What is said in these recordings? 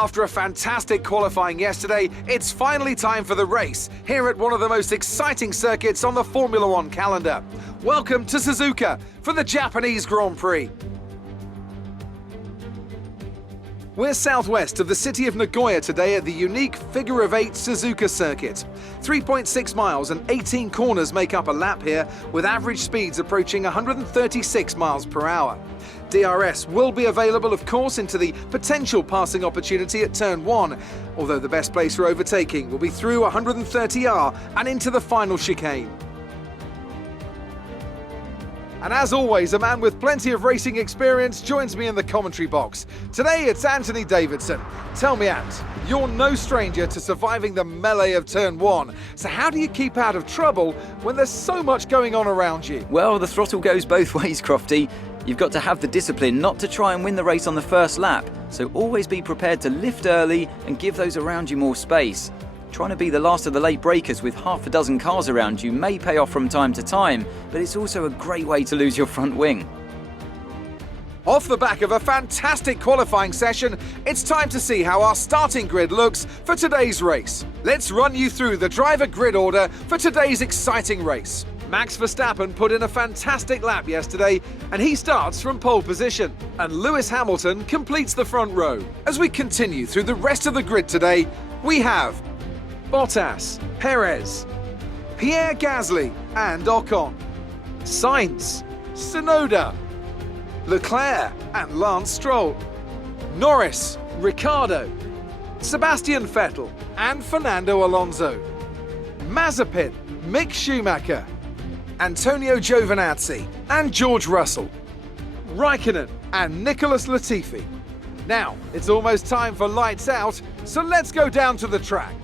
After a fantastic qualifying yesterday, it's finally time for the race, here at one of the most exciting circuits on the Formula One calendar. Welcome to Suzuka for the Japanese Grand Prix. We're southwest of the city of Nagoya today at the unique figure-of-8 Suzuka circuit. 3.6 miles and 18 corners make up a lap here, with average speeds approaching 136 miles per hour. DRS will be available, of course, into the potential passing opportunity at turn 1, although the best place for overtaking will be through 130R and into the final chicane. And as always, a man with plenty of racing experience joins me in the commentary box. Today it's Anthony Davidson. Tell me, Ant, you're no stranger to surviving the melee of turn 1. So how do you keep out of trouble when there's so much going on around you? Well, the throttle goes both ways, Crofty. You've got to have the discipline not to try and win the race on the first lap, so always be prepared to lift early and give those around you more space. Trying to be the last of the late breakers with half a dozen cars around you may pay off from time to time, but it's also a great way to lose your front wing. Off the back of a fantastic qualifying session, it's time to see how our starting grid looks for today's race. Let's run you through the driver grid order for today's exciting race. Max Verstappen put in a fantastic lap yesterday, and he starts from pole position. And Lewis Hamilton completes the front row. As we continue through the rest of the grid today, we have Bottas, Perez, Pierre Gasly and Ocon, Sainz, Tsunoda, Leclerc and Lance Stroll, Norris, Ricciardo, Sebastian Vettel and Fernando Alonso, Mazepin, Mick Schumacher, Antonio Giovinazzi and George Russell, Raikkonen and Nicholas Latifi. Now, it's almost time for lights out, so let's go down to the track.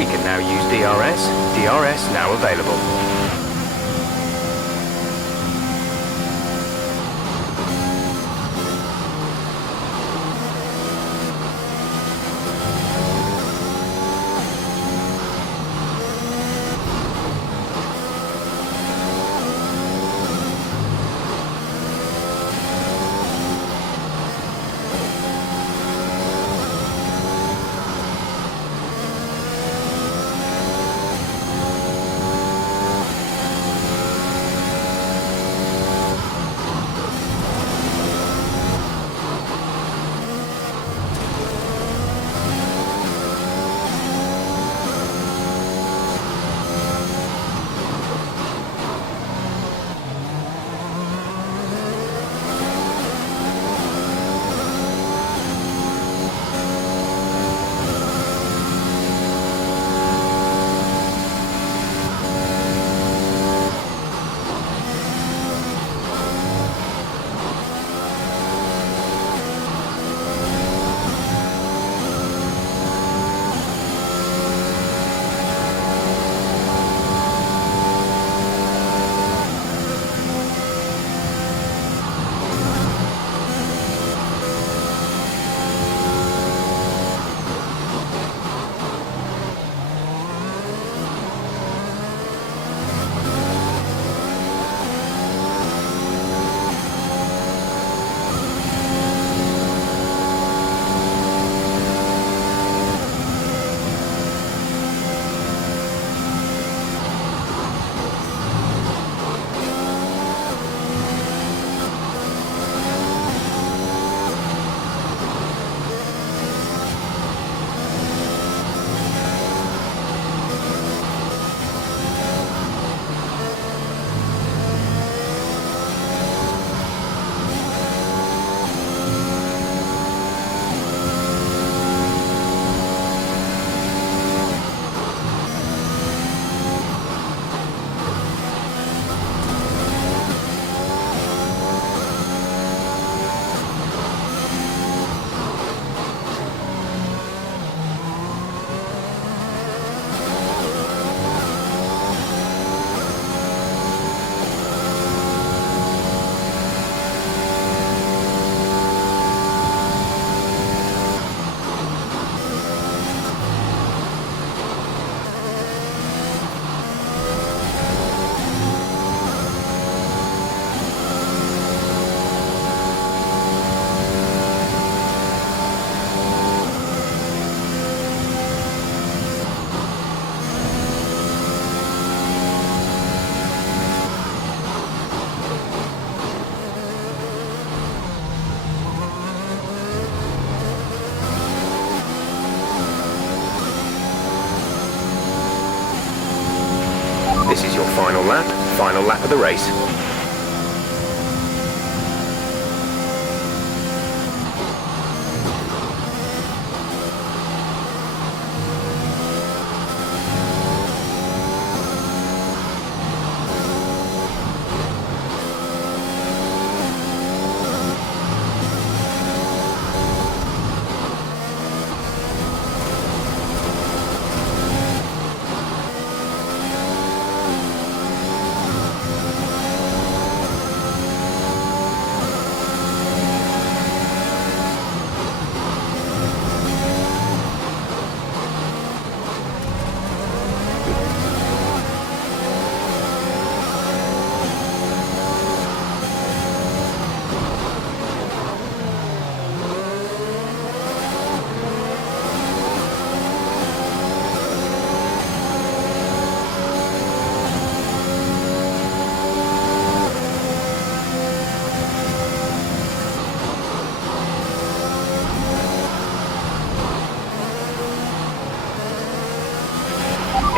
We can now use DRS. DRS now available. This is your final lap of the race.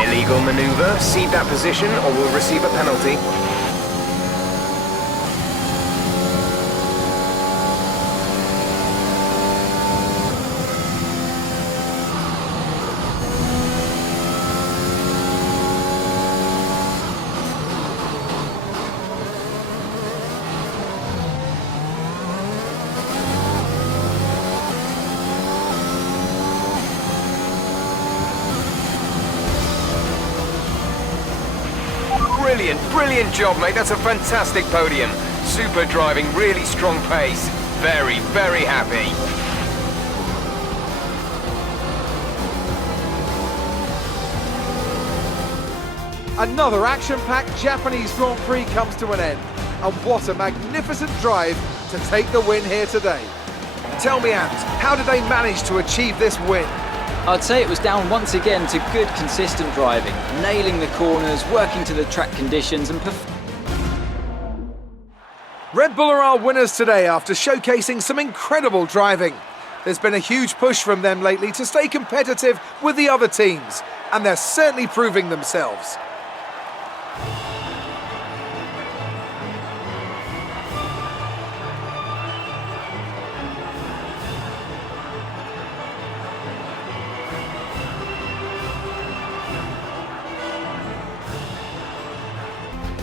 Illegal maneuver, cede that position or will receive a penalty. Brilliant, brilliant job, mate. That's a fantastic podium. Super driving, really strong pace. Very, very happy. Another action-packed Japanese Grand Prix comes to an end. And what a magnificent drive to take the win here today. Tell me, Ant, how did they manage to achieve this win? I'd say it was down once again to good, consistent driving, nailing the corners, working to the track conditions and Red Bull are our winners today after showcasing some incredible driving. There's been a huge push from them lately to stay competitive with the other teams, and they're certainly proving themselves.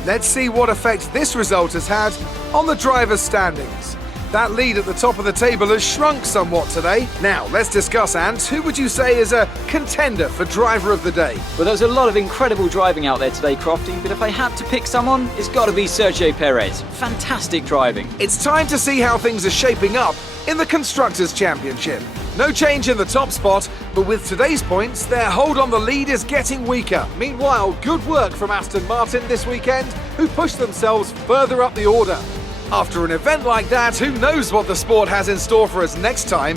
Let's see what effect this result has had on the drivers' standings. That lead at the top of the table has shrunk somewhat today. Now, let's discuss, Ant. Who would you say is a contender for driver of the day? Well, there's a lot of incredible driving out there today, Crofty, but if I had to pick someone, it's got to be Sergio Perez. Fantastic driving. It's time to see how things are shaping up in the Constructors' Championship. No change in the top spot, but with today's points, their hold on the lead is getting weaker. Meanwhile, good work from Aston Martin this weekend, who pushed themselves further up the order. After an event like that, who knows what the sport has in store for us next time?